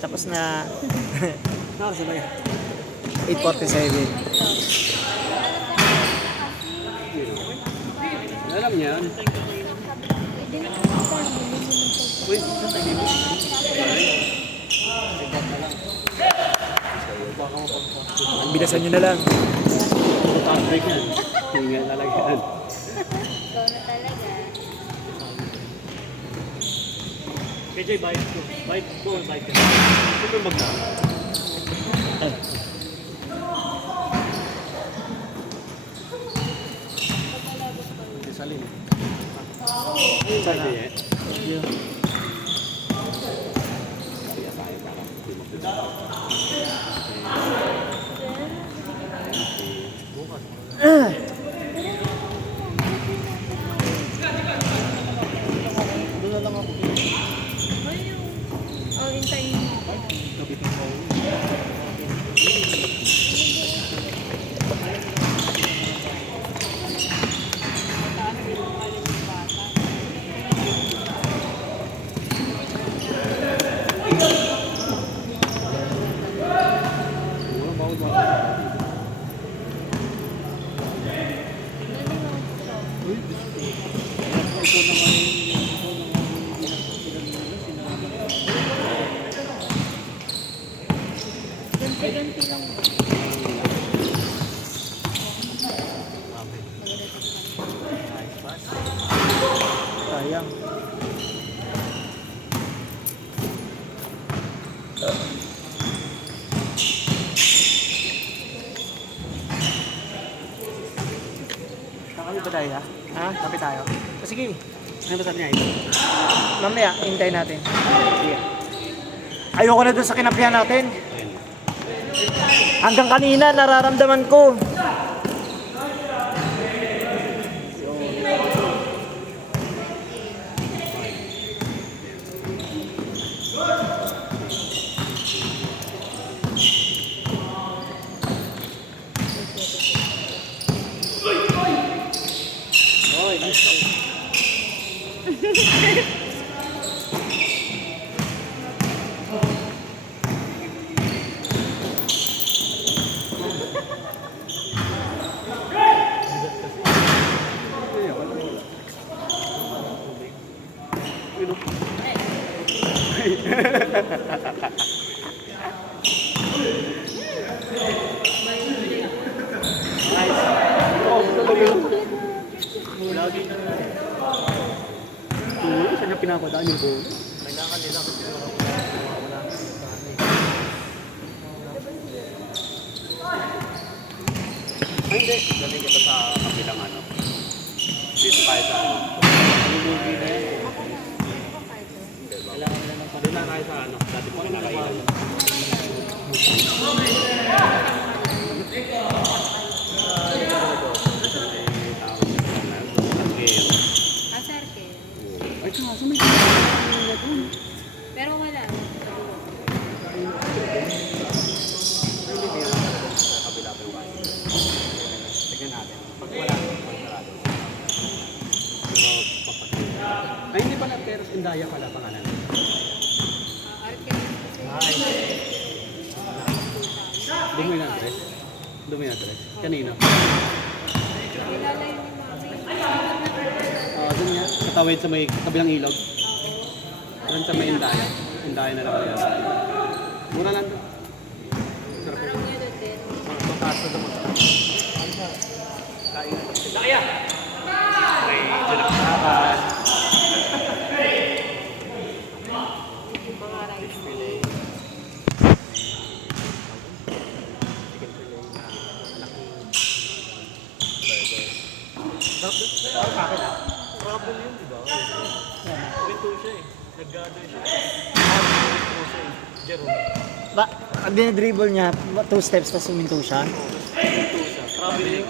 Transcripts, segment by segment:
Tapos na. Nakasabay. 8:47. Alam niya yan. Wait, sa tayo mo. Bilasan nyo na lang. Break yan. Hingal talaga yan. Ikaw na talaga. KJ, bite ko. Bite ko, bite ka. Sino magna? Salim. Sana. Doon na lang ako. Oh, hintayin mo. Kapitin ko. Ganti-ganti lang. Sayang. Kakami ba tayo ha? Ha? Kapi tayo. Sige. Ano ba sabi niya ito? Mamaya, hintayin natin. Ayoko na dun sa kinapihan natin. Hanggang kanina, nararamdaman ko. Oy, nice. Lagi na. Saan niya pinapadaan yung bowl? Kailangan nila kasi wala. Ay, hindi. Galing kita sa kabilang ano. Dito tayo sa ano. Lulugi na yan. Kailangan nila ng doon na tayo sa ano. Dati mo pinakailan. Ah, circle. Ay, kaso may pinakailan doon. Pero wala. Ay, hindi pala, pero Indaya pala pangalan. Arcade. Dumi na address. Dumi na address. Kanino? Kilala yun ni Mami. Doon nga, katawid sa may kabilang ilog. Doon sa may Indaya. Indaya na lang yan. Mura lang doon. Sarap yun. Parang yun din. Mataas na naman. Kain na sa Indaya! Okay, dyan nakakahan. Mga rice. Problem yun, di ba? Winto siya eh. Nag-gather siya. Winto siya eh. Jerome. Ba, dinidribble niya, 2 steps tapos huminto siya. Winto siya. Traveling.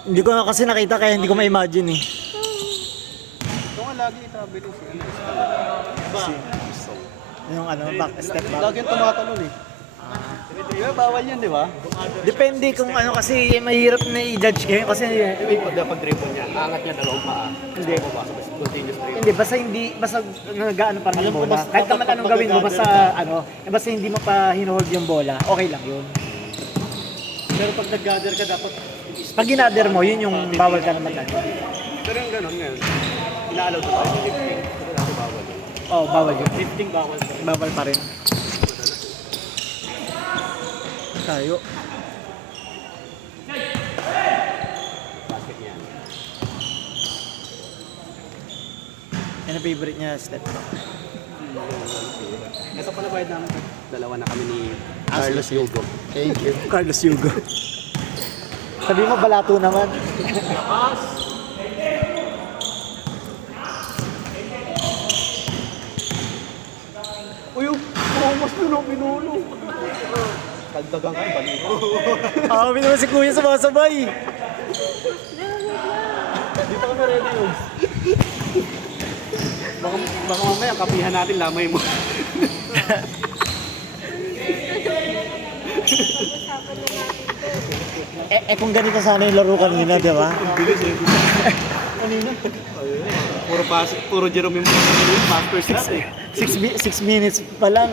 Hindi ko kasi nakita kaya hindi ko ma-imagine eh. Ito nga lagi traveling si ano. Ba? Yung ano, back step back. Lagi yung tumatalon eh. Ah. Di ba, bawal yan, di ba? Depende kung ano kasi mahirap na i-judge ngayon kasi Pag dribble niya, aangat niya dalawang paa. Hindi. Babasa, continuous dribble. hindi basta nag-ano pa rin Alam yung ko, bola. mas Kahit dapat naman anong pag gawin mo nag-gather basta ano, basta hindi mo pa hinuhold yung bola, okay lang yun. Pero pag nag-gather ka, dapat... Pag ginather mo, yun yung bawal ka naman ano. Pero yung gano'n ngayon, ina-allow to tayo yung lifting. Pero dati bawal. Oh, bawal yun. Lifting bawal. Bawal pa rin. Tayo. Basket niya. Yan ang favorite niya, step back. Ito pala bayad namin. Dalawa na kami ni Carlos Yugo. Thank you. Carlos Hugo. Sabi mo, balato naman. Uy, almost na nung pinuno. Kagdagan ka, balik. Ah, naman si Kuya sumasabay. Di pa kami ready yun. Baka mamaya kapihan natin lamay mo. Kung ganito sana yung laro kanina, di ba? Bilis eh. Kanina. Puro Jerome yung pass per 6 eh. 6 minutes pa lang,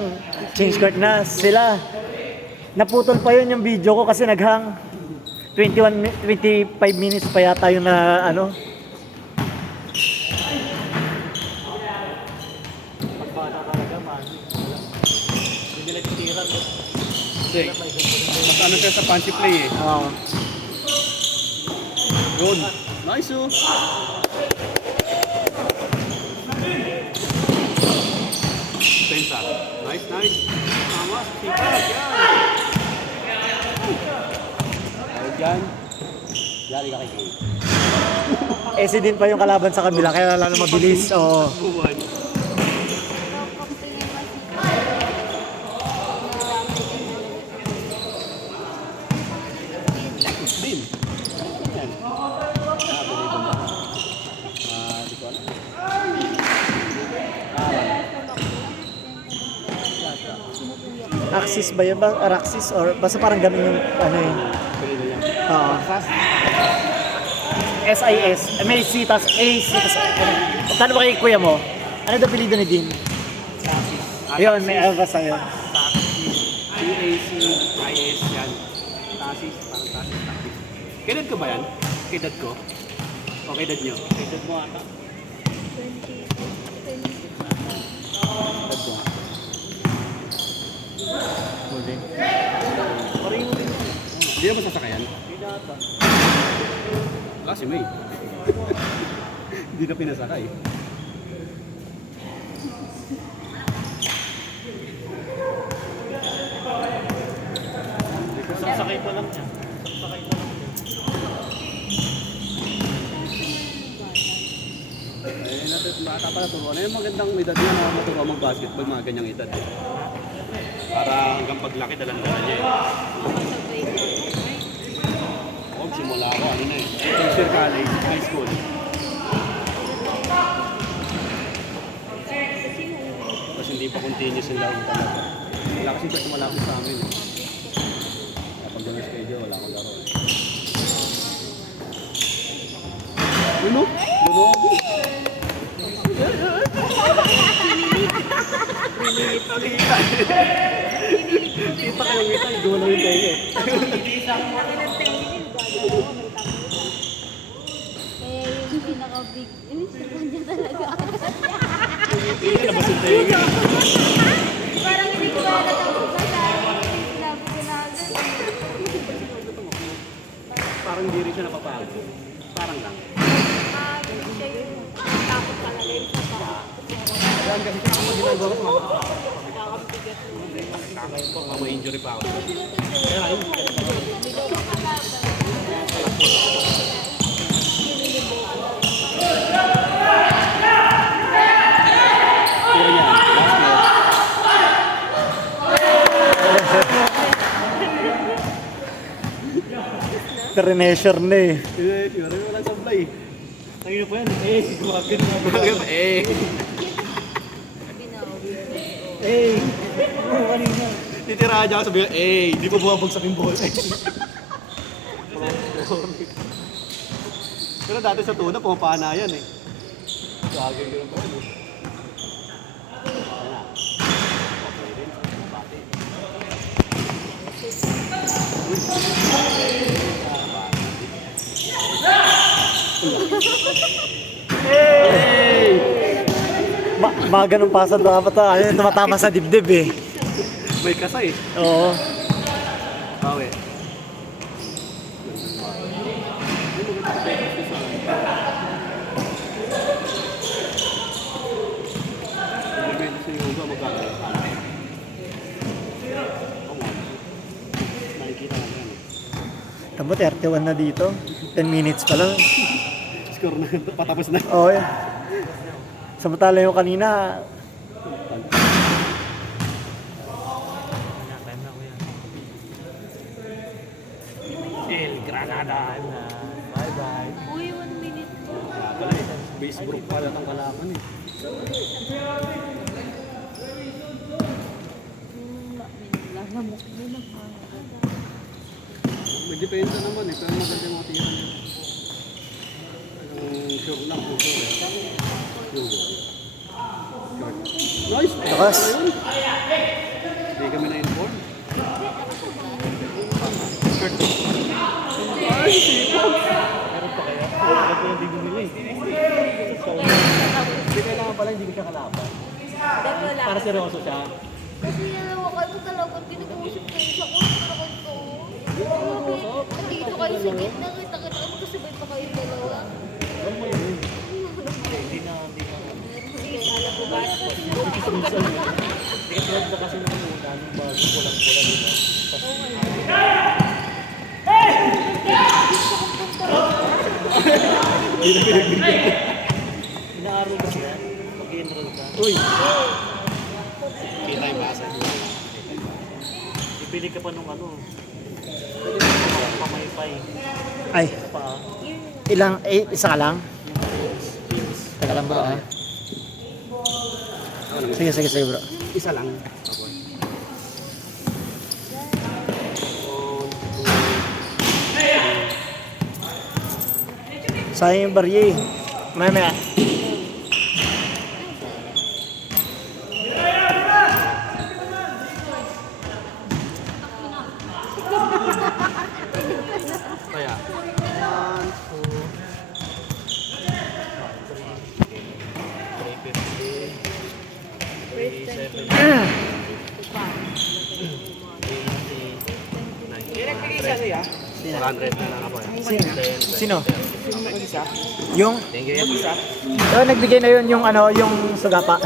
change court na sila. Naputol pa yun yung video ko kasi naghang 25 minutes pa yata yung na ano. Pagbata talaga, man. Hindi nila titiran. Kasi, mas ano siya sa punchy play eh. Oo. Good. Nice oh. Pensa. Nice, nice. Tama, sipag. Yan. Ayun dyan. Yari ka kay Kay. Si din pa yung kalaban sa kabila, kaya lalo mabilis. Oo. Buwan. Din. Yan. Balibo mo. Di ko alam. Axis ba yun? Araxis? Or basta parang ganun yung ano yun. Balibo yan. Oo. SIS. May C tas A, C tas Tano ba kay kuya mo? Ano daw apelyido ni Dean? Ayun, may alba sa'yo. TACIS yan. Tasis, parang tasis. Kailan ko ba yan? Kay dad ko? O kay dad nyo? Kay dad mo ata. Dad ko ata. Pareho din. Hindi naman sasakayan? Hindi na ata. Wala si May. Hindi na pinasakay. Sasakay pa lang siya. Bata pala turuan. Yung magandang edad niya na maturuan mag-basketball, mga ganyang edad. Para hanggang paglaki, dalang-dala niya. Oo, simula ako, ano na eh. Teacher college, high school. Tapos hindi pa continuous yung laro talaga. Wala kasi dito malapit sa amin eh. Kapag ganun schedule, wala akong laro. Ano? Ano ako? Kita ka yung ngita, gawa lang yung tenga eh. Yung pinaka-big, sa kanya talaga. Hindi labas yung tenga. Parang hindi ko alam ang basahin. Sinabi ko na agad. Parang hindi rin siya napapagod. Parang lang. Hindi siya yung takot talaga yung sa paa. Kaya kasi siya ako ginagawa ko. May injury pa ako. Tira niya. Treasure na eh. Tira rin walang sablay. Tangin pa yan. Gumagin nga. Eh, kanina. Titirahan niya ako sabi, hindi pa bumabagsak yung bola. Pero dati sa tuna, pumapana yan eh. Gagawin ko lang pa yun. Okay rin. Bati. Mga ganun pasad dapat ayun, tumatama sa dibdib eh. May kasa eh. Oo. Bawi. Sa yoga, magkakaroon. Nakikita ka na yan eh. Tamo 31 na dito. 10 minutes pa lang. Score na, patapos na. Oo. Oh, samantala yung kanina, El Granada. Bye-bye. Uy, 1 minute po. Basebrook pala itong kalaman eh. Lalamok mo na pa. May depensa naman eh, pero maganda yung mga tira niya. Ang sure lang kung sure eh. Sure. Nice! Takas. Hindi kami na-inform. Short. Ay, sipag! Meron pa kaya? Meron pa yung bigong nila eh. Hindi kailangan pala, hindi ko siya kalaban. Wala. Para seryoso siya. Kasi alam ko talaga, pinag-uusap kayo sa kurso na ganito. Nandito kayo sa gitna, kita-kita mo kasabay pa kayo dalawa. Hindi na. Alam ko ba? Hindi ka kasi naman yung daming bago, pulang-pula, di ba? Inaarol ka siya, mag-enroll ka. Uy! Kita yung basa. Ipili ka pa nung ano. Pamaypay. ay, Pa. isa ka lang? Teka lang bro ah. Sige bro. Isa lang. Sayang yung barye. Maya. Kaya. 400 na lang ako eh. Sino? Yung? Thank you. Nagbigay na yun yung ano, yung sugapa.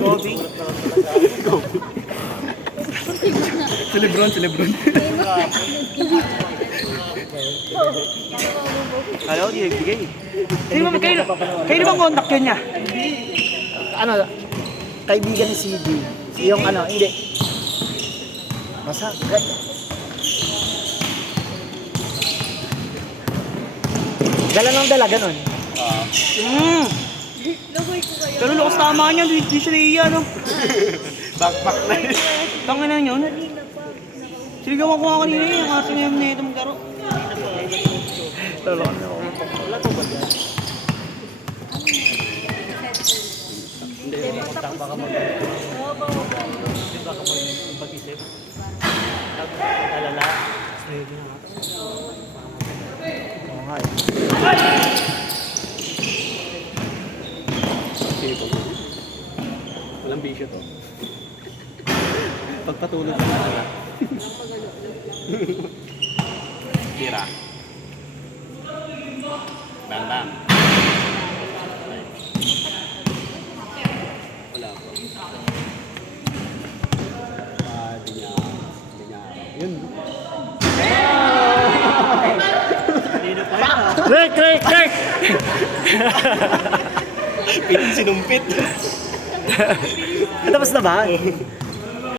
Kobe. Si Lebron. Kala ko di nagbigay. Kayo bang contact yun niya? Ano, kaibigan ni CJ. Yung ano, hindi. Basta, dala ng dala, ganun. Pero lakas tama niya, di siya naiya, no? Backpack na yun. Tangin na yun. Siligawan ko nga kanina yung kasi ngayon na itong garo. Wala to ba dyan? Hindi, baka mag-isip. Alala. Oo nga eh. Walang bisyo to. Pagpatulog sa nila. Tira. Bang. Wala po. Di niya. Yun. Kanina pa yan. Click! Sinumpit. Tapos na ba?